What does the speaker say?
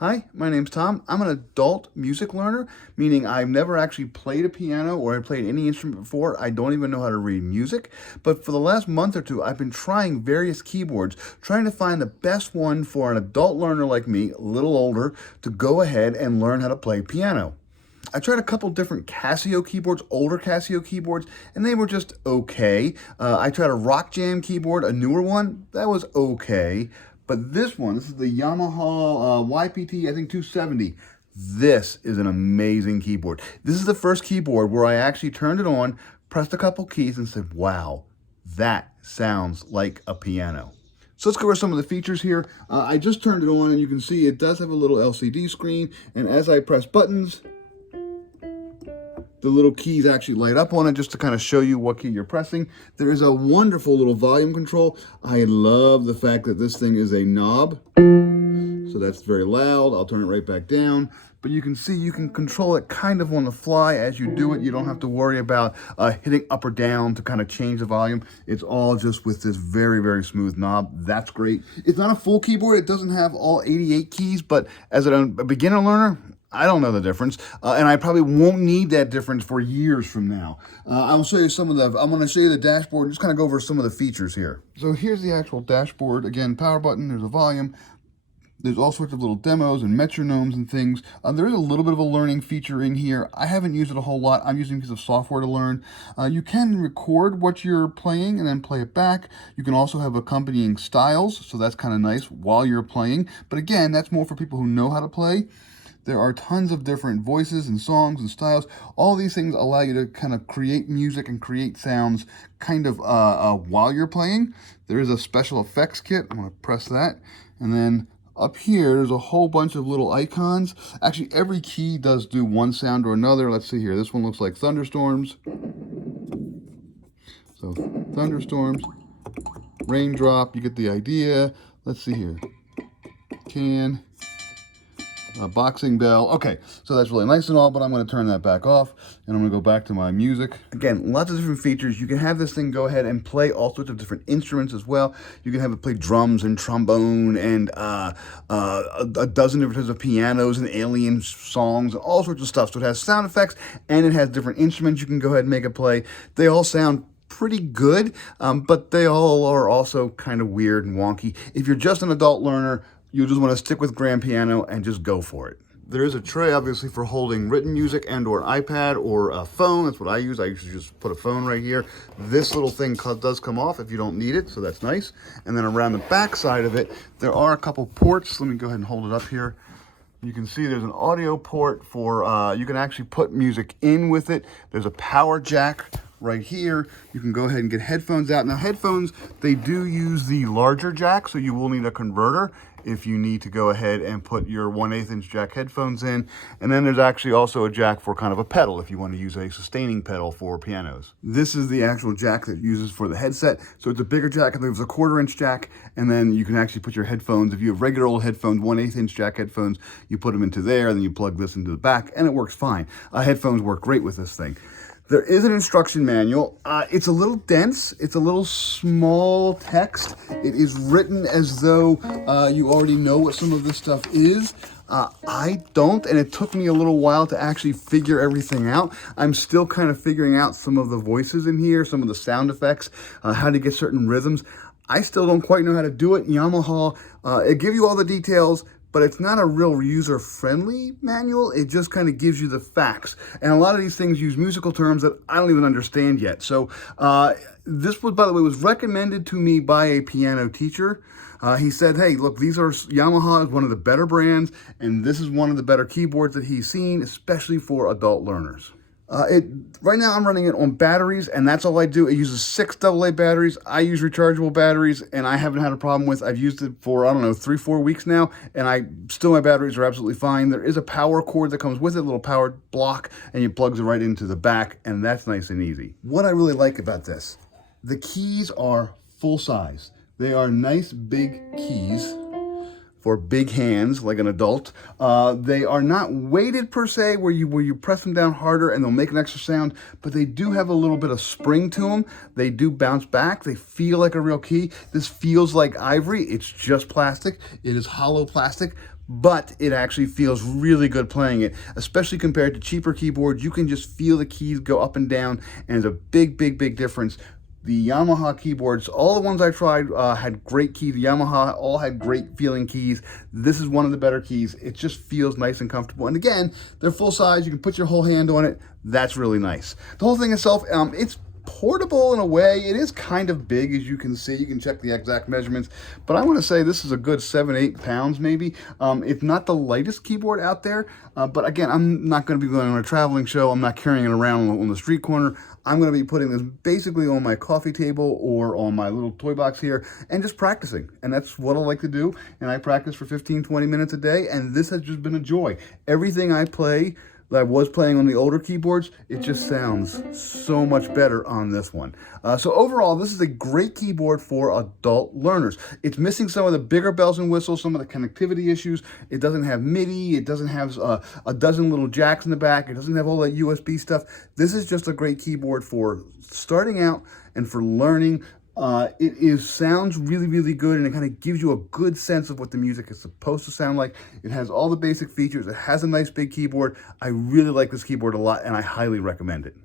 Hi, my name's Tom. I'm an adult music learner, meaning I've never actually played a piano or I played any instrument before. I don't even know how to read music. But for the last month or two, I've been trying various keyboards, trying to find the best one for an adult learner like me, a little older, to go ahead and learn how to play piano. I tried a couple different Casio keyboards, older Casio keyboards, and they were just okay. I tried a Rock Jam keyboard, a newer one, that was okay. But this one, this is the Yamaha YPT, I think 270. This is an amazing keyboard. This is the first keyboard where I actually turned it on, pressed a couple keys, and said, wow, that sounds like a piano. So let's go over some of the features here. I just turned it on, and you can see it does have a little LCD screen, and as I press buttons, the little keys actually light up on it just to kind of show you what key you're pressing. There is a wonderful little volume control. I love the fact that this thing is a knob. So that's very loud. I'll turn it right back down. But you can see you can control it kind of on the fly as you do it. You don't have to worry about hitting up or down to kind of change the volume. It's all just with this very, very smooth knob. That's great. It's not a full keyboard. It doesn't have all 88 keys, but as a beginner learner, I don't know the difference, and I probably won't need that difference for years from now. I'll show you some of I'm going to show you the dashboard and just kind of go over some of the features here. So here's the actual dashboard. Again, power button, there's a volume. There's all sorts of little demos and metronomes and things. There is a little bit of a learning feature in here. I haven't used it a whole lot. I'm using a piece of software to learn. You can record what you're playing and then play it back. You can also have accompanying styles, so that's kind of nice while you're playing. But again, that's more for people who know how to play. There are tons of different voices and songs and styles. All these things allow you to kind of create music and create sounds kind of while you're playing. There is a special effects kit. I'm going to press that. And then up here, there's a whole bunch of little icons. Actually, every key does do one sound or another. Let's see here. This one looks like thunderstorms. So thunderstorms, raindrop, you get the idea. Let's see here. Can. A boxing bell. Okay, so that's really nice and all, but I'm going to turn that back off, and I'm going to go back to my music. Again, lots of different features. You can have this thing go ahead and play all sorts of different instruments as well. You can have it play drums and trombone and a dozen different types of pianos and alien songs and all sorts of stuff. So it has sound effects, and it has different instruments you can go ahead and make it play. They all sound pretty good, but they all are also kind of weird and wonky. If you're just an adult learner, you just want to stick with grand piano and just go for it. There is a tray, obviously, for holding written music and or an iPad or a phone. That's what I use. I usually just put a phone right here. This little thing does come off if you don't need it, so that's nice. And then around the back side of it, there are a couple ports. Let me go ahead and hold it up here. You can see there's an audio port for, you can actually put music in with it. There's a power jack right here. You can go ahead and get headphones out. Now headphones, they do use the larger jack, so you will need a converter if you need to go ahead and put your 1/8 inch jack headphones in. And then there's actually also a jack for kind of a pedal if you want to use a sustaining pedal for pianos. This is the actual jack that uses for the headset. So it's a bigger jack, and there's a 1/4 inch jack, and then you can actually put your headphones, if you have regular old headphones, 1/8 inch jack headphones, you put them into there, and then you plug this into the back, and it works fine. Headphones work great with this thing. There is an instruction manual. It's a little dense. It's a little small text. It is written as though you already know what some of this stuff is. I don't, and it took me a little while to actually figure everything out. I'm still kind of figuring out some of the voices in here, some of the sound effects, how to get certain rhythms. I still don't quite know how to do it. Yamaha, it gives you all the details, but it's not a real user-friendly manual. It just kind of gives you the facts. And a lot of these things use musical terms that I don't even understand yet. So this was, by the way, was recommended to me by a piano teacher. He said, hey, look, Yamaha is one of the better brands, and this is one of the better keyboards that he's seen, especially for adult learners. Right now I'm running it on batteries, and that's all I do. It uses 6 AA batteries. I use rechargeable batteries, and I haven't had a problem with. I've used it for, I don't know, 3-4 weeks now, and my batteries are absolutely fine. There is a power cord that comes with it, a little power block, and it plugs it right into the back, and that's nice and easy. What I really like about this, the keys are full size. They are nice big keys for big hands like an adult. They are not weighted per se where you press them down harder and they'll make an extra sound, but they do have a little bit of spring to them. They do bounce back. They feel like a real key. This feels like ivory. It's just plastic. It is hollow plastic, but it actually feels really good playing it, especially compared to cheaper keyboards. You can just feel the keys go up and down, and it's a big difference. The Yamaha keyboards, all the ones I tried had great keys. The Yamaha all had great feeling keys. This is one of the better keys. It just feels nice and comfortable. And again, they're full size. You can put your whole hand on it. That's really nice. The whole thing itself, it's portable in a way. It is kind of big, as you can see. You can check the exact measurements, but I want to say this is a good 7-8 pounds maybe. It's not the lightest keyboard out there, but again, I'm not going to be going on a traveling show. I'm not carrying it around on the street corner. I'm going to be putting this basically on my coffee table or on my little toy box here and just practicing. And that's what I like to do. And I practice for 15-20 minutes a day, and this has just been a joy. Everything I play that I was playing on the older keyboards, it just sounds so much better on this one. So overall, this is a great keyboard for adult learners. It's missing some of the bigger bells and whistles, some of the connectivity issues. It doesn't have MIDI. It doesn't have a dozen little jacks in the back. It doesn't have all that USB stuff. This is just a great keyboard for starting out and for learning. Sounds really good, and it kind of gives you a good sense of what the music is supposed to sound like. It has all the basic features. It has a nice big keyboard. I really like this keyboard a lot, and I highly recommend it.